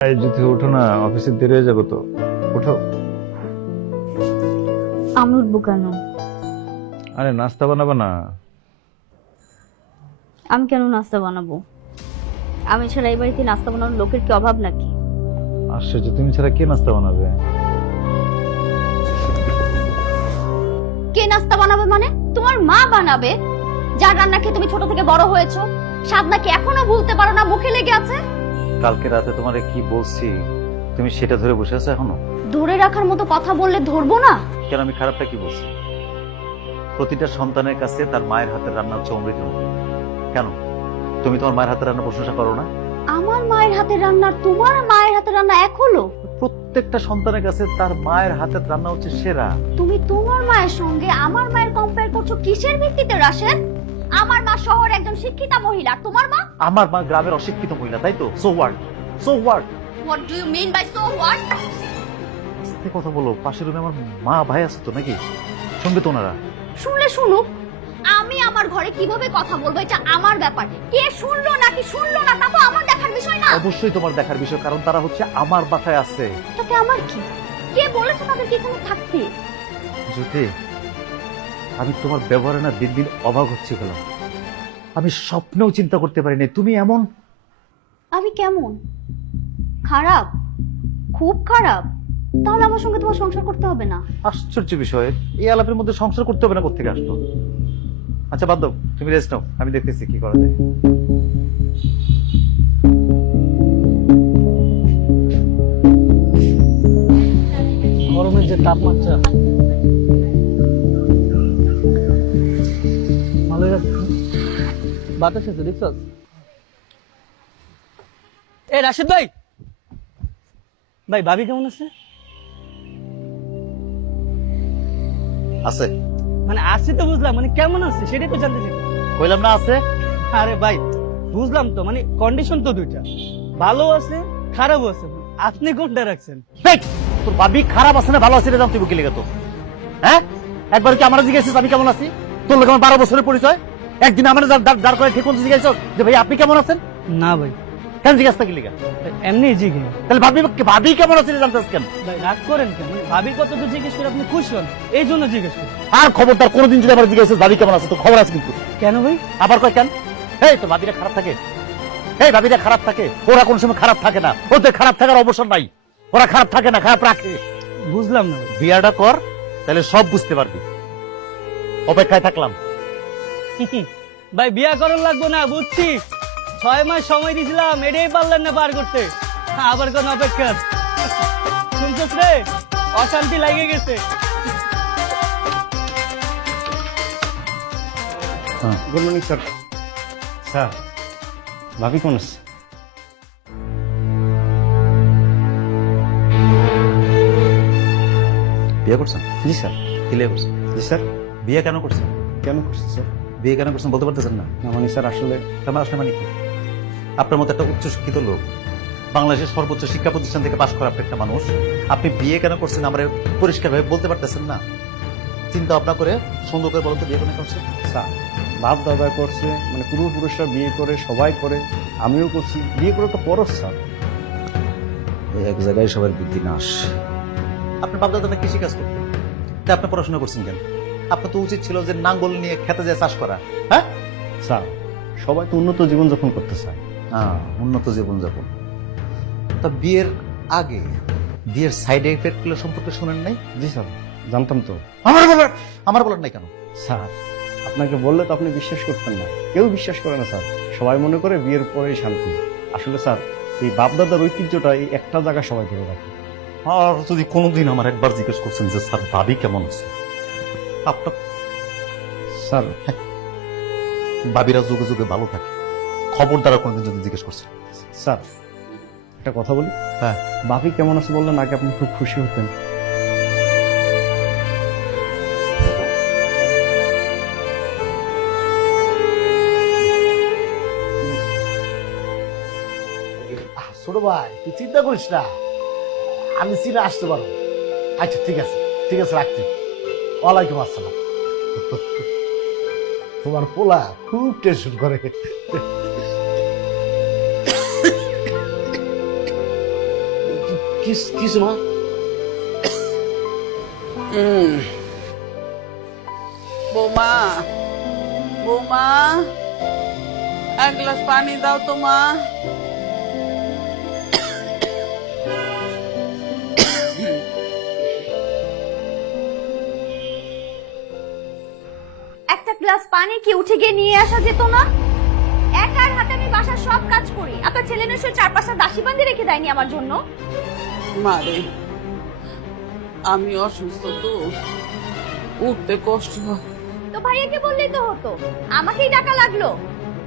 এই যদি উঠো না, অফিসে দেরি হয়ে যাবে তো। উঠো। আমি উঠবো কেন? আরে নাস্তা বানাবে না? আমি কেন নাস্তা বানাবো? আমি ছাড়া এই বাড়িতে নাস্তা বানানোর লোকের কি অভাব নাকি? আশ্চর্য, তুমি ছাড়া কে নাস্তা বানাবে? কে নাস্তা বানাবে মানে? তোমার মা বানাবে, যার রান্না খেয়ে তুমি ছোট থেকে বড় হয়েছো। স্বাদ নাকি এখনো ভুলতে পারো না, মুখে লেগে আছে। কালকে রাতে তোমারে কি বলছি, তুমি সেটা ধরে বসে আছো এখনো? ধরে রাখার মতো কথা বললে ধরবো না? কেন, আমি খারাপটা কি বলছি? প্রতিটা সন্তানের কাছে তার মায়ের হাতের রান্না হচ্ছে অমৃত। কেন, তুমি তোমার মায়ের হাতের রান্না প্রশংসা করো না? আমার মায়ের হাতের রান্না আর তোমার মায়ের হাতের রান্না এক হলো? প্রত্যেকটা সন্তানের কাছে তার মায়ের হাতের রান্না হচ্ছে সেরা। তুমি তোমার মায়ের সঙ্গে আমার মায়ের কম্পেয়ার করছো কিসের ভিত্তিতে রাশেদ? আমার মা শহরে একজন শিক্ষিতা মহিলা, আর তোমার মা? আমার মা গ্রামের অশিক্ষিত মহিলা, তাই তো? So what, so what? What do you mean by so what? আস্তে কথা বলো, পাশের রুমে আমার মা ভাই আছে তো নাকি, সঙ্গে তো ওনারা। শুনলে শুনুক, আমি আমার ঘরে কিভাবে কথা বলবো এটা আমার ব্যাপার। কে শুনলো নাকি শুনলো না তা তো আমার দেখার বিষয় না। অবশ্যই তোমার দেখার বিষয়, কারণ তারা হচ্ছে আমার বাসায় আছে। তাতে আমার কি? কে বলেছে তাদেরকে এখানে থাকতে? জ্যোতি, আমি তোমার ব্যবহারে না দিন দিন অবাক হচ্ছে গেলাম। আমি স্বপ্নেও চিন্তা করতে পারিনি তুমি এমন। আমি কেমন খারাপ? খুব খারাপ? তাহলে আমার সঙ্গে তোমার সংসার করতে হবে না। আশ্চর্য বিষয়, এই আলাপের মধ্যে সংসার করতে হবে না কোত্থেকে আসলো? আচ্ছা বাদ দাও, তুমি রেস্ট নাও, আমি দেখতেছি কি করা যায়। গরমের যে তাপমাত্রা, ভালোই লাগছে। বাতাস আছে দেখছ? এ রাশেদ ভাই, ভাই ভাবি কেমন আছে? আছে মানে আছে তো বুঝলাম, মানে কেমন আছে সেটাই তো জানতে চাই। কইলাম না আছে। আরে ভাই বুঝলাম তো, মানে কন্ডিশন তো দুইটা, ভালো আছে খারাপও আছে, আপনি কোনটা রাখছেন? দেখ, তোর ভাবি খারাপ আছে না ভালো আছে এটা জানতে তুই বুকে লেগে তো? হ্যাঁ, একবার কি আমার জিজ্ঞেস আমি কেমন আছি? তোর লোক আমার 12 বছরের পরিচয়, একদিন আমার দাঁড় করে ঠিক মতো জিজ্ঞেস যে ভাই আপনি কেমন আছেন? না ভাই, কেন জিজ্ঞাসা কি লেগে? এমনি জিজ্ঞেস। তাহলে ভাবি ভাবি কেমন আছে জানতে কেন? ভাই রাগ করেন কেন? মানে ভাবির কথা তো জিজ্ঞেস করে আপনি খুশি হন, এই জন্য জিজ্ঞেস করেন। আর খবরদার কোনোদিন যদি আমার জিজ্ঞেস ভাবি কেমন আছে তো খবর আছে কিন্তু। কেন ভাই? আবার কয় কেন? এই তো ভাবিরা খারাপ থাকে, এই ভাবিরা খারাপ থাকে? ওরা কোন সময় খারাপ থাকে না, ওদের খারাপ থাকার অবসর নাই। ওরা খারাপ থাকে না, খারাপ রাখে। বুঝলাম না ভাই। বিয়াটা কর, তাহলে সব বুঝতে পারবি। অপেক্ষায় থাকলাম। ভাই বিয়া করার লাগবো না, বুঝছি। 6 মাস সময় দিয়েছিলাম, এটাই পারলেন না পার করতে, আবার কোন অপেক্ষা? শুনছিস রে, অশান্তি লাগে গেছে। Good morning sir. স্যার ভাবি কোন আছে? বিয়ে করছেন? জি স্যার। কি বিয়ে করছেন? জি স্যার। বিয়ে কেন করছেন? কেন করছে স্যার? বিয়ে কেন করছেন বলতে পারতেছেন না? না মানে স্যার আসলে আমার আসলে মানে কি? আপনার মতো একটা উচ্চ শিক্ষিত লোক, বাংলাদেশের সর্বোচ্চ শিক্ষা প্রতিষ্ঠান থেকে পাশ করা একটা মানুষ, আপনি বিয়ে কেন করছেন আমরা পরিষ্কার ভাবে বলতে পারতেছেন না? চিন্তা ভাবনা করে সুন্দর করে বলতে বিয়ে কেন করছেন? স্যার বাপ দাদা করছে, মানে পূর্বপুরুষরা বিয়ে করে, সবাই করে, আমিও করছি। বিয়ে করে তো পরশ স্যার। এক জায়গায় সবার বুদ্ধি নাশ। আপনার বাপ দাদা কৃষি কাজ করতেন, তা আপনি পড়াশোনা করছেন কেন? আপনার তো উচিত ছিল যে নাঙ্গল নিয়ে খেতে যায় চাষ করা। হ্যাঁ স্যার সবাই তো উন্নত জীবনযাপন করতে চায়। উন্নত জীবনযাপন। তা বিয়ের আগে বিয়ের সাইড এফেক্ট গুলো সম্পর্কে শুনেন নাই? জি স্যার জানতাম তো। আমার বলার নাই কেন? স্যার আপনাকে বললে তো আপনি বিশ্বাস করতেন না, কেউ বিশ্বাস করে না স্যার। সবাই মনে করে বিয়ের পরেই শান্তি। আসলে স্যার এই বাপদাদার ঐতিহ্যটা এই একটা জায়গায় সবাই ধরে রাখে। আর যদি কোনোদিন আমার একবার জিজ্ঞেস করছেন যে স্যার ভাবি কেমন আছে, আপনার স্যার ভাবিরা যুগে যুগে ভালো থাকে, খবর দ্বারা কোনোদিন যদি জিজ্ঞেস করছেন। স্যার একটা কথা বলি। হ্যাঁ। বাপি কেমন আছে বললেন আগে, আপনি খুব খুশি হতেন। ছোট ভাই তুই চিন্তা করিস না, আমি চিনে আসতে পারবো। আচ্ছা ঠিক আছে, ঠিক আছে রাখছি। ওয়ালাইকুম আসসালাম। তোমার পোলা খুব টেনশন করে। কিছু মা? বৌমা, বৌমা, এক গ্লাস পানি দাও তো মা। একটা গ্লাস পানি কি উঠে গিয়ে নিয়ে আসা যেত না? একার হাতে আমি বাসার সব কাজ করি, আপনার ছেলে নিশ্চয়ই 4-5টা দাসী বান্ধি রেখে দেয়নি আমার জন্য। মারে, আমি অসুস্থ তো, উঠতে কষ্ট হয়। তো ভাইয়াকে বললেই তো হতো, আমাকেই ডাকা লাগলো।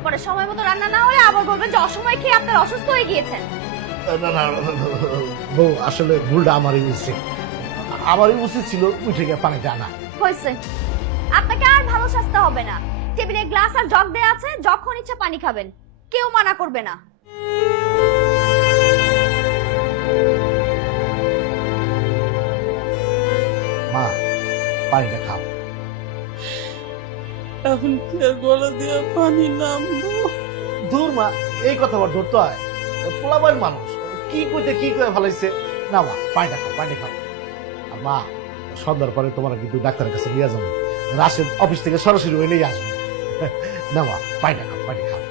পরে সময় মতো রান্না না হলে আবার বলবেন যে অসময় খেয়ে আপনার অসুস্থ হয়ে গিয়েছেন। না না বউ, আসলে ভুলটা আমারই উচিত। আমারই উচিত ছিল উঠে গিয়ে পানিটা আনা। হয়েছে, আপনাকে আর ভালো সাজতে হবে না। টেবিলে গ্লাস আর জগ দেয়া আছে, যখন ইচ্ছা পানি খাবেন, কেউ মানা করবে না। মা, পানিটা খাও। এখন কি আর গলা দিয়ে পানি নামবো? দূর মা, এই কথা আবার ধরতে হয়? পোলাবার মানুষ কি করতে কি করে ভালাইছে। না মা, পানিটা খাও, পানিটা খাও। আর মা, সন্ধ্যার পরে তোমার কিন্তু ডাক্তারের কাছে নিয়ে যাবো। রাশেদ অফিস থেকে সরাসরি ওই নিয়ে আসবে। না মা, পানিটা খাও, পানি খাও।